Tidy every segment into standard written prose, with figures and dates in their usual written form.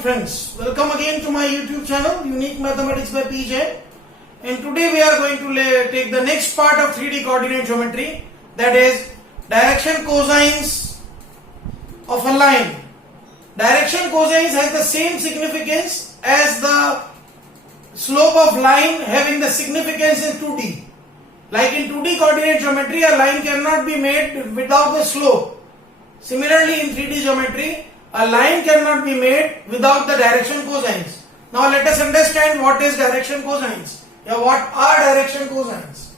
morning friends, welcome again to my YouTube channel Unique Mathematics by PJ, and today we are going to take the next part of 3D coordinate geometry, that is direction cosines of a line. Direction cosines has the same significance as the slope of line having the significance in 2D. Like in 2D coordinate geometry, a line cannot be made without the slope. Similarly, in 3D geometry, a line cannot be made without the direction cosines. Now let us understand what is direction cosines. What are direction cosines?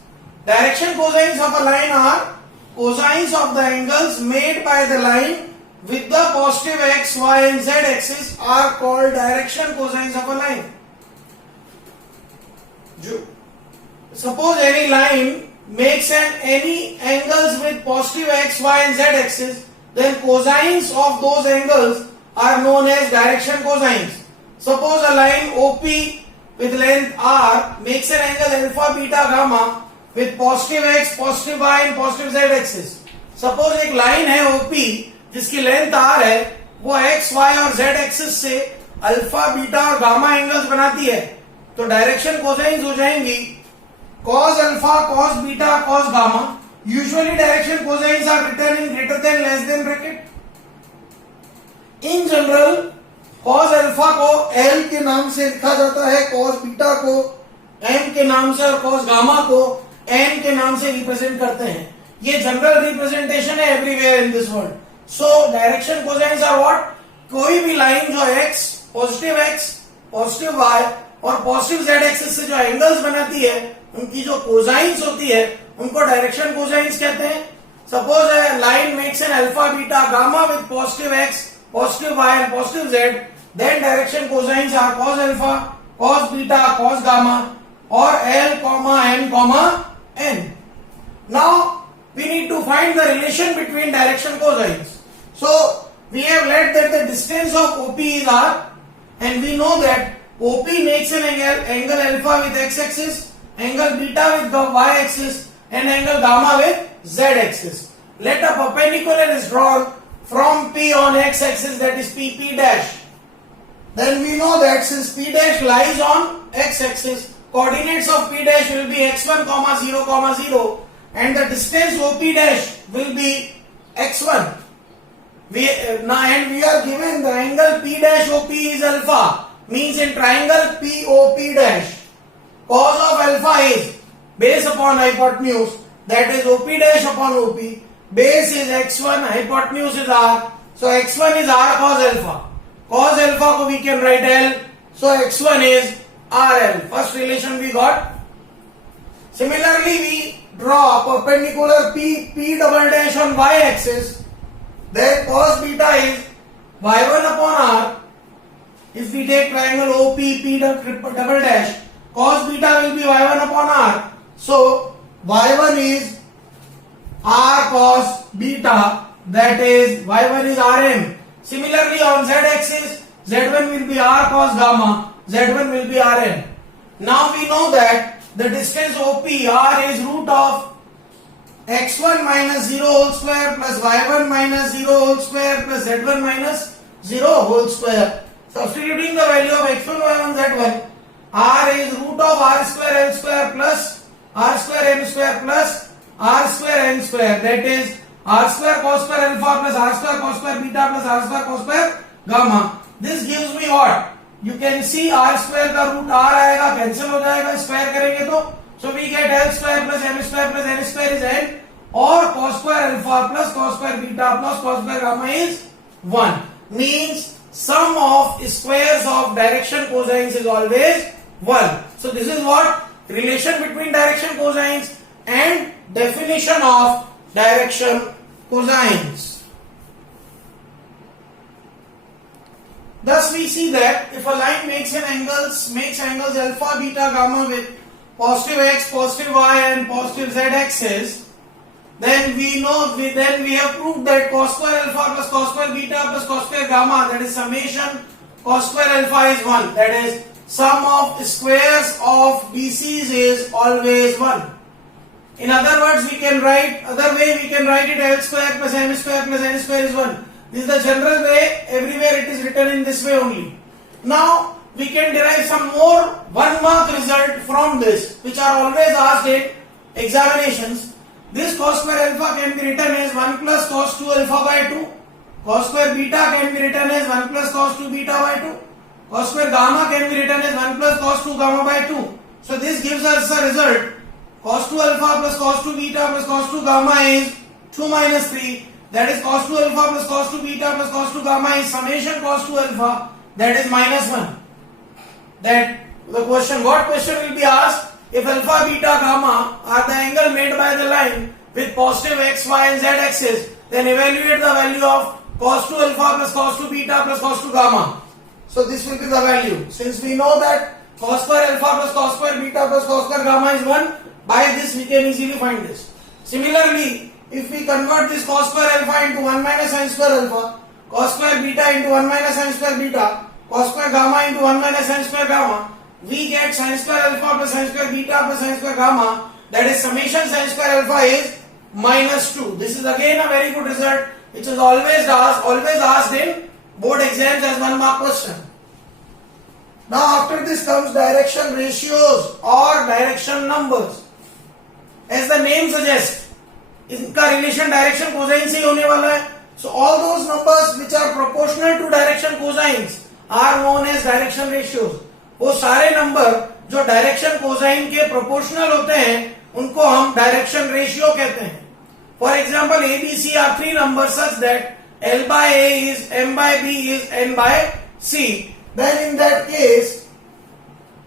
Direction cosines of a line are cosines of the angles made by the line with the positive x, y and z axis are called direction cosines of a line. Suppose any line makes any angles with positive x, y and z axis, then cosines of those angles are known as direction cosines. Suppose a line OP with length r makes an angle alpha, beta, gamma with positive x, positive y and positive z axis. Suppose एक line है OP जिसकी length r है, वो x, y और z axis से alpha, beta और gamma angles बनाती है, तो डायरेक्शन कोसाइंस हो जाएंगी cos alpha, cos beta, cos gamma. Usually direction cosines are written in greater than, less than bracket. In general, cos alpha को L के नाम से लिखा जाता है, cos beta को M के नाम से और cos gamma को N के नाम से रिप्रेजेंट करते हैं. ये जनरल रिप्रेजेंटेशन है everywhere in this world. So direction cosines are what? कोई भी लाइन जो x, पॉजिटिव y और पॉजिटिव z एक्सिस से जो एंगल्स बनाती है, उनकी जो कोसाइंस होती है उनको डायरेक्शन कोसाइंस कहते हैं. Suppose a line makes an alpha, beta, gamma with positive x, positive y and positive z, then direction cosines are cos alpha, cos beta, cos gamma or L, M, N. Now we need to find the relation between direction cosines. So we have learnt that the distance of OP is r, and we know that OP makes an angle alpha with x axis, angle beta with the y axis and angle gamma with z axis. Let a perpendicular is drawn from P on x axis, that is P dash. Then we know that since P dash lies on x axis, coordinates of P dash will be x1, 0, 0 and the distance OP dash will be x1. We are given the angle P dash OP is alpha, means in triangle POP dash, cos of alpha is base upon hypotenuse, that is OP dash upon OP. Base is x1, hypotenuse is r, so x1 is r cos alpha. Cos alpha ko we can write L, so x1 is RL. First relation we got. Similarly, we draw a perpendicular P double dash on y axis, then cos beta is y1 upon r. If we take triangle OP, P double dash, cos beta will be y1 upon r. So y1 is r cos beta, that is y1 is rm. Similarly, on z axis, z1 will be r cos gamma, z1 will be rn. Now we know that the distance OP r is root of x1 minus 0 whole square plus y1 minus 0 whole square plus z1 minus 0 whole square. Substituting the value of x1, y1, z1, r is root of r square l square plus r square m square plus r square n square, that is r square cos square alpha plus r square cos square beta plus r square cos square gamma. This gives me what? You can see r square का root r आएगा, cancel हो जाएगा, square करेंगे तो, so we get l square plus m square plus n square is n, or cos square alpha plus cos square beta plus cos square gamma is 1. Means sum of squares of direction cosines is always 1. So this is what? Relation between direction cosines and definition of direction cosines. Thus we see that if a line makes angles alpha, beta, gamma with positive x, positive y and positive z axis, then we have proved that cos square alpha plus cos square beta plus cos square gamma, that is summation cos square alpha is 1, that is sum of squares of BCs is always 1. In other words, we can write it L square plus M square plus N square is 1. This is the general way, everywhere it is written in this way only. Now we can derive some more 1 mark result from this, which are always asked in examinations. This cos square alpha can be written as 1 plus cos 2 alpha by 2. Cos square beta can be written as 1 plus cos 2 beta by 2. Cos square gamma can be written as 1 plus cos 2 gamma by 2. So this gives us a result. Cos 2 alpha plus cos 2 beta plus cos 2 gamma is 2 minus 3. That is cos 2 alpha plus cos 2 beta plus cos 2 gamma is summation cos 2 alpha. That is minus 1. That the question, what question will be asked? If alpha, beta, gamma are the angle made by the line with positive x, y and z axis, then evaluate the value of cos 2 alpha plus cos 2 beta plus cos 2 gamma. So this will be the value. Since we know that cos square alpha plus cos square beta plus cos square gamma is 1, by this we can easily find this. Similarly, if we convert this cos square alpha into 1 minus sin square alpha, cos square beta into 1 minus sin square beta, cos square gamma into 1 minus sin square gamma, we get sin square alpha plus sin square beta plus sin square gamma, that is summation sin square alpha is minus 2. This is again a very good result, which is always asked in board exams as 1 mark question. Now after this comes direction ratios or direction numbers. As the name suggests, इनका relation direction cosine से ही होने वाला है. So all those numbers which are proportional to direction cosines are known as direction ratios. वो सारे number जो direction cosine के proportional होते हैं उनको हम डायरेक्शन रेशियो कहते हैं. For example A B C are 3 number such that L by A is M by B is N by C. Then in that case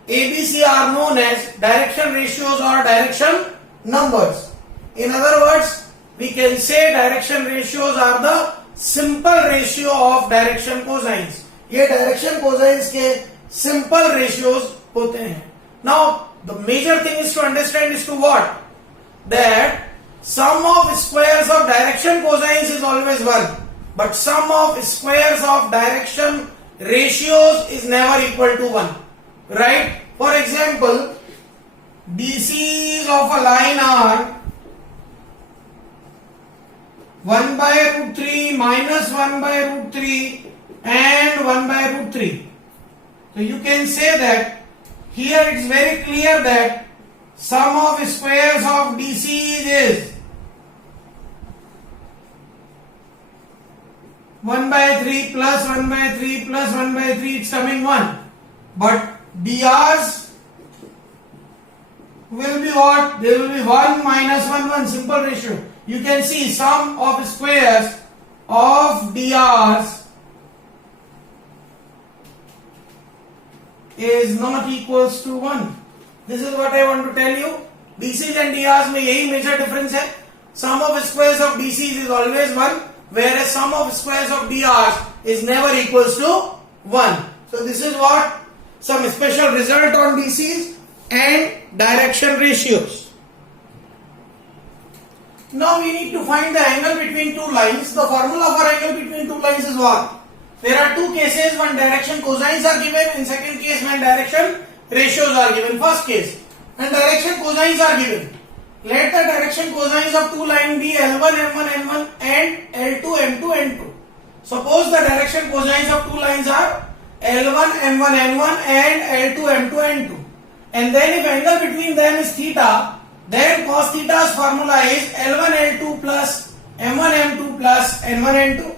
A B C are known as direction ratios और direction numbers. In other words we can say direction ratios are the simple ratio of direction cosines. ये direction cosines के simple ratios होते हैं. Now the major thing is to understand is to what? That sum of squares of direction cosines is always 1, but sum of squares of direction ratios is never equal to 1. Right? For example, BCs of a line are 1 by root 3 minus 1 by root 3 and 1 by root 3. So you can say that here it's very clear that sum of squares of BCs is 1 by 3 plus 1 by 3 plus 1 by 3, it's coming 1. But DRs will be what? They will be 1 minus 1, 1, simple ratio. You can see sum of squares of DRs is not equals to 1. This is what I want to tell you. BCs and DRs में यही major difference है. Sum of squares of BCs is always 1, whereas sum of squares of DRs is never equals to 1. So this is what some special result on BCs and direction ratios. Now we need to find the angle between two lines. The formula for angle between two lines is what? There are two cases when direction cosines are given. In second case when direction ratios are given. First case when direction cosines are given. Let the direction cosines of two lines be L1 M1 N1 and L2 M2 N2. Suppose the direction cosines of two lines are L1 M1 N1 and L2 M2 N2. And then if angle between them is theta, then cos theta's formula is L1 L2 plus M1 M2 plus N1 N2.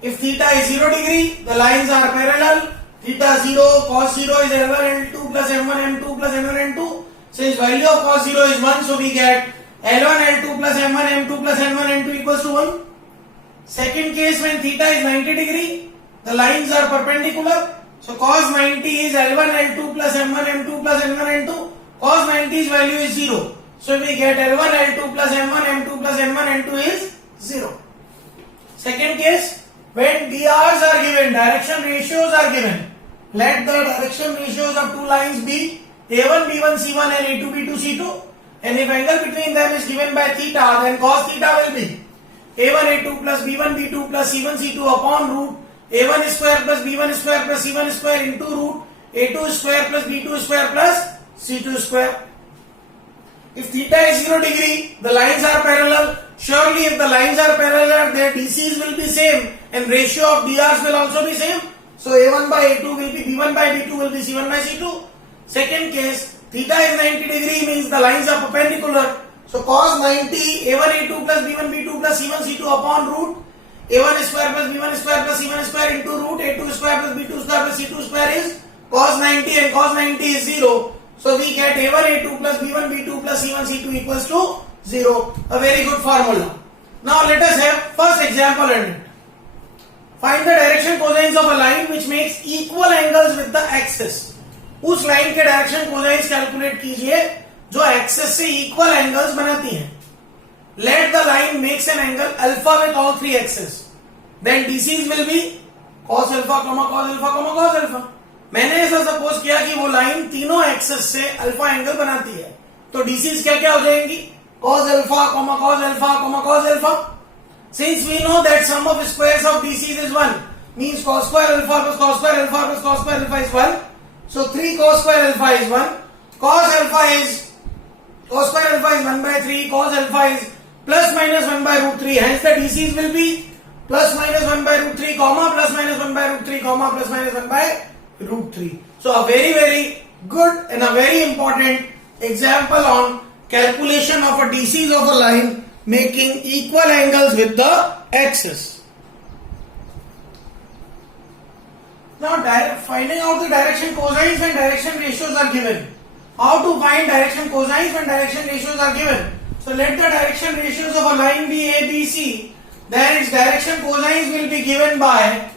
If theta is 0 degree, the lines are parallel. Theta 0, cos 0 is L1 L2 plus M1 M2 plus N1 N2. Since value of cos 0 is 1, so we get L1 L2 plus M1 M2 plus N1 N2 equals to 1. Second case when theta is 90 degree, the lines are perpendicular. So cos 90 is L1 L2 plus M1 M2 plus N1 N2. Cos 90's value is 0. So we get L1 L2 plus M1 M2 plus N1 N2 is 0. Second case, when DRs are given, direction ratios are given. Let the direction ratios of two lines be A1 B1 C1 and A2 B2 C2. And if angle between them is given by theta, then cos theta will be A1 A2 plus B1 B2 plus C1 C2 upon root A1 square plus B1 square plus C1 square into root A2 square plus B2 square plus C2 square. If theta is 0 degree, the lines are parallel. Surely if the lines are parallel, their DCs will be same and ratio of DRs will also be same. So A1 by A2 will be B1 by B2 will be C1 by C2. Second case, theta is 90 degree means the lines are perpendicular. So cos 90 A1 A2 plus B1 B2 plus C1 C2 upon root A1 square plus B1 square plus C1 square into root A2 square plus B2 square plus C2 square is cos 90 and cos 90 is 0. So we get A1 A2 plus B1 B2 plus C1 C2 equals to 0. A very good formula. Now let us have first example on it. Find the direction cosines of a line which makes equal angles with the axis. उस line के direction cosines calculate कीजिए जो axis से equal angles बनाती हैं. Let the line makes an angle alpha with all three axes. Then DCs will be cos alpha, cos alpha, cos alpha. मैंने ऐसा suppose किया कि वो लाइन तीनों एक्सेस से अल्फा एंगल बनाती है, तो DCs क्या क्या हो जाएंगी? cos alpha, cos alpha, cos alpha. Since we know that sum of squares of DCs is 1, means cos square alpha plus cos square alpha plus cos square alpha is 1. So 3 cos square alpha is 1. Cos square alpha is 1 by 3. Cos alpha is plus minus 1 by root 3. Hence the DCs will be plus minus 1 by root 3 comma plus minus 1 by root 3 comma plus minus 1 by root 3. So a very very good and a very important example on calculation of a DCs of a line making equal angles with the axis. Now finding out the direction cosines when direction ratios are given. How to find direction cosines when direction ratios are given? So let the direction ratios of a line be ABC. Then its direction cosines will be given by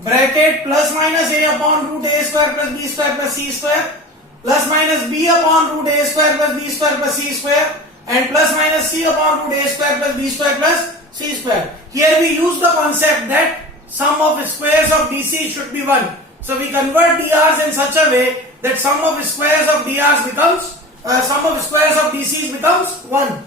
bracket plus minus A upon root A square plus B square plus C square plus minus B upon root A square plus B square plus C square and plus minus C upon root A square plus B square plus C square. Here we use the concept that sum of squares of DC should be 1. So we convert DRs in such a way that sum of squares of DRs becomes sum of squares of DCs becomes 1.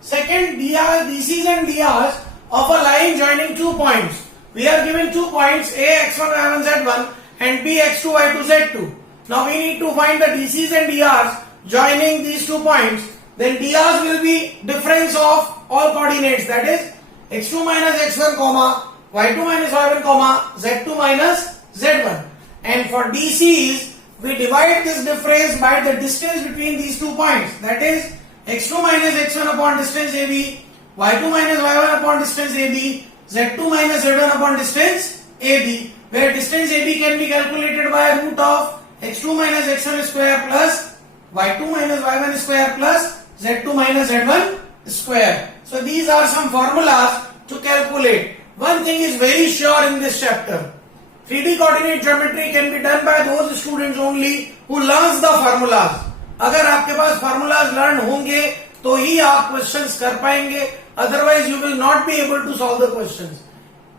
Second, DCs and DRs of a line joining 2 points. We are given 2 points A x1 y1 z1 and B x2 y2 z2. Now we need to find the DCs and DRs joining these 2 points. Then DRs will be difference of all coordinates, that is x2 minus x1 comma y2 minus y1 comma z2 minus z1. And for DCs, we divide this difference by the distance between these 2 points, that is x2 minus x1 upon distance AB, y2 minus y1 upon distance AB, z2 minus z1 upon distance AB, where distance AB can be calculated by root of x2 minus x1 square plus y2 minus y1 square plus z2 minus z1 square. So these are some formulas to calculate. One thing is very sure in this chapter. 3D coordinate geometry can be done by those students only who learns the formulas. अगर आपके पास formulas learn होंगे तो ही आप questions कर पाएंगे. Otherwise you will not be able to solve the questions.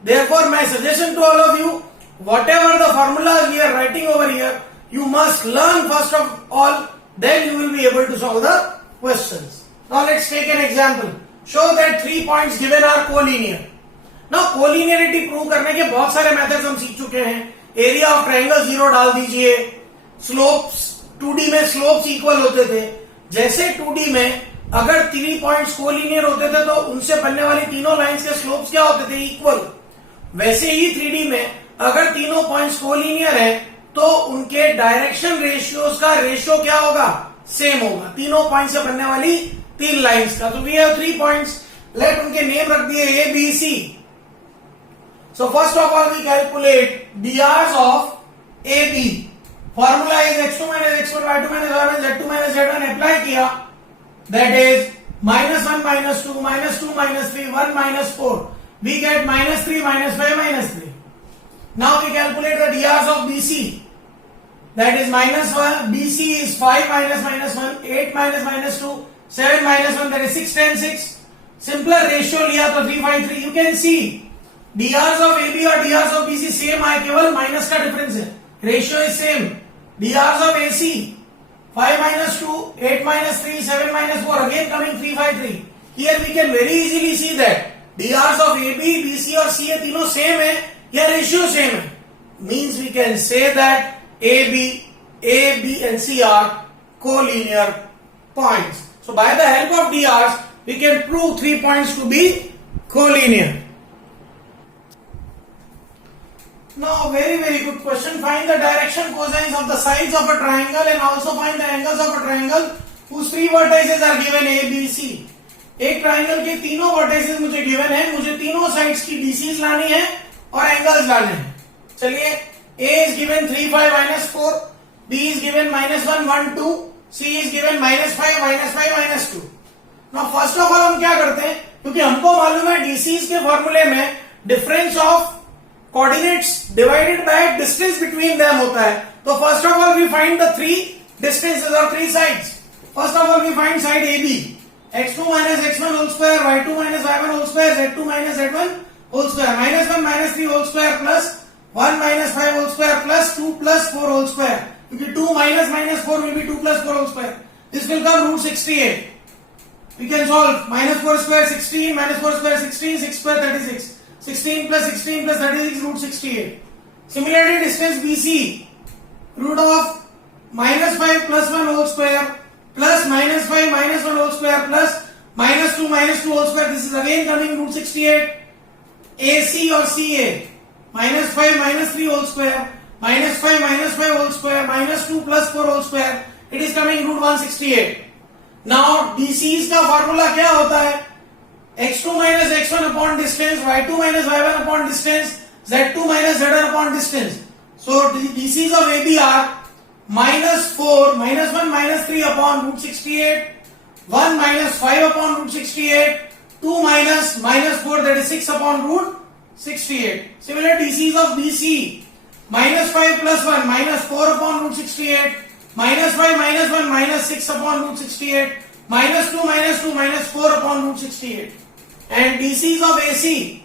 Therefore my suggestion to all of you, whatever the formulas we are writing over here, you must learn first of all, then you will be able to solve the questions. Now let's take an example. Show that 3 points given are collinear. ना collinearity prove करने के बहुत सारे methods हम सीख चुके हैं. Area of triangle 0 डाल दीजिए. स्लोप्स 2D में स्लोप्स इक्वल होते थे. जैसे 2D में अगर 3 पॉइंट्स कोलिनियर होते थे तो उनसे बनने वाली तीनों लाइंस के स्लोप्स क्या होते थे? इक्वल. वैसे ही 3D में अगर तीनों पॉइंट्स कोलिनियर है तो उनके डायरेक्शन रेशियोज का रेशियो क्या होगा? सेम होगा. तीनों पॉइंट से बनने वाली 3 लाइंस का. तो वी हैव 3 पॉइंट्स. लेट उनके नेम रख दिए A B C. So first of all we calculate DRs of AB. Formula is x2 minus x1 y2 minus y1 z2 minus z1. Apply किया. That is minus 1 minus 2 minus 2 minus 3 1 minus 4. We get minus 3 minus 5 minus 3. Now we calculate the DRs of BC. That is minus 1. BC is 5 minus minus 1 8 minus minus 2 7 minus 1, that is 6 10 6. Simpler ratio लिया तो 3 5 3. You can see DRs of AB और DRs of BC same आए, केवल minus का difference है. Ratio is same. DRs of AC 5 minus 2 8 minus 3 7 minus 4, again coming 3 5 3. Here we can very easily see that DRs of AB BC और CA तीनों same है या ratio same है. Means we can say that A, B and C are collinear points. So by the help of DRs we can prove 3 points to be collinear. Now, very good question. Find the direction cosines of the sides of a triangle and also find the angles of a triangle whose three vertices are given A, B, C. एक triangle के तीनों vertices मुझे given है, मुझे तीनों sides की DCs लानी है और एंगल्स लाने हैं. चलिए, A is given 3, 5, -4, B is given -1, 1, 2, C is given -5, -5, -2. Now first of all हम क्या करते हैं, क्योंकि हमको मालूम है डीसीज के फॉर्मूले में difference of coordinates divided by distance between them होता है. तो first of all we find the three distances और three sides. First of all we find side AB, x2 - x1 whole square, y2 - y1 whole square, z2 - z1 whole square, -1 - 3 whole square plus 1 - 5 whole square plus 2 + 4 whole square. Because 2 - -4 will be 2 + 4 whole square. This will come root 68. We can solve. -4 square 16, -4 square 16, 6 square 36. 16 + 16 + 36 root 68. Similarly, distance BC, root of -5 + 1 whole square plus -5 - 1 whole square plus -2 - 2 whole square. This is again coming root 68. AC or CA, -5 - 3 whole square, -5 - 5 whole square, -2 + 4 whole square. It is coming root 168. Now DC's का formula क्या होता है? x2 - x1 upon distance, y2 - y1 upon distance, z2 - z1 upon distance. So DC's of AB are -4, -1 - 3 upon root 68, 1 - 5 upon root 68, 2 - -4, that is 6 upon root 68. Similar DC's of BC, -5 + 1, -4 upon root 68, -5 - 1, -6 upon root 68, -2 - 4 upon root 68. And DC's of AC,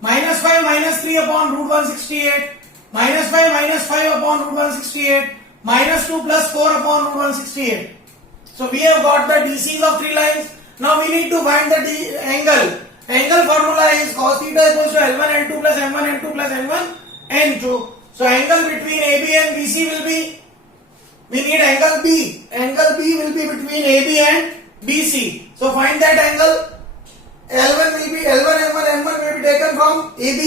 -5 - 3 upon root 168, -5 - 5 upon root 168, -2 + 4 upon root 168. So we have got the DC's of three lines. Now we need to find the angle. Angle formula is cos theta equals to L1 L2 plus M1 N2 plus N1 N2. So angle between AB and BC will be, we need angle B. Angle B will be between AB and BC. So find that angle. L1 will be L1 M1 N1 will be taken from AB.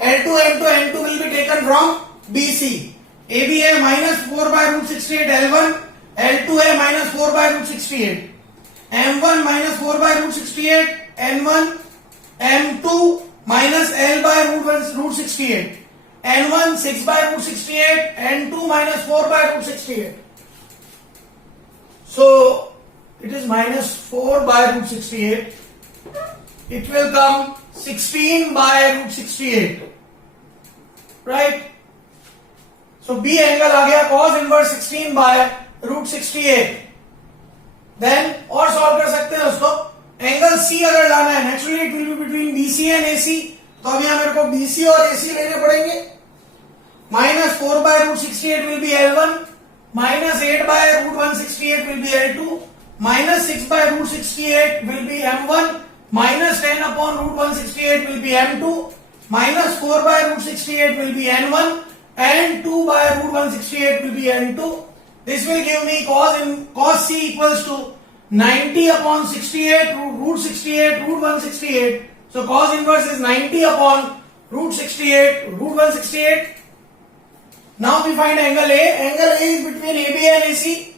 L2 M2 N2 will be taken from BC. AB है -4 by root 68 L1, L2 है -4 by root 68, M1 -4 by root 68, N1, M2 -L by root 68, N1 6 by root 68, N2 -4 by root 68. So it is -4 by root 68. It will come 16 by root 68. Right? So B angle आ गया cos inverse 16 by root 68. Then और solve कर सकते हैं उसको. Angle C अगर लाना है, naturally it will be between BC and AC. तो अब यहाँ मेरे को BC और AC लेने पड़ेंगे. -4 by root 68 will be L1, -8 by root 168 will be L2, -6 by root 68 will be M1, -10 upon root 168 will be M2, -4 by root 68 will be N1, and 2 by root 168 will be N2. This will give me cos C equals to 90 upon 68 root 68 root 168. So cos inverse is 90 upon root 68 root 168. Now we find angle A. Angle A is between AB and AC.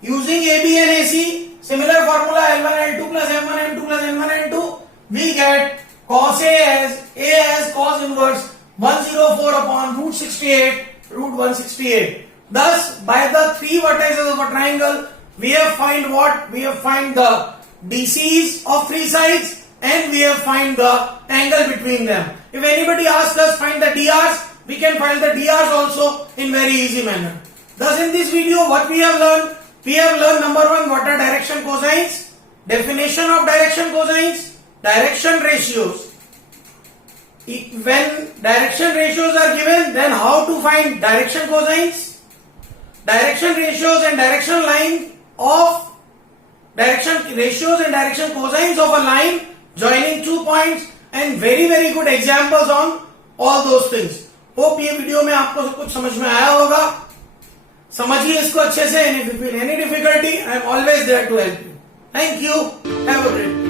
Using AB and AC, similar formula L1 L2 plus M1 N2 plus N1 N2, we get cos A as cos inverse 104 upon root 68 root 168. Thus, by the three vertices of a triangle, we have find what? We have find the DC's of three sides and we have find the angle between them. If anybody asks us find the DRs, we can find the DRs also in very easy manner. Thus, in this video, what we have learned? We have learned number one, what are direction cosines, definition of direction cosines, direction ratios. When direction ratios are given, then how to find direction cosines, direction ratios and direction line of direction ratios and direction cosines of a line joining 2 points, and very good examples on all those things. Hope ये video में आपको सब कुछ समझ में आया होगा. समझिए इसको अच्छे से. And if you feel any difficulty, I am always there to help you. Thank you. Have a great day.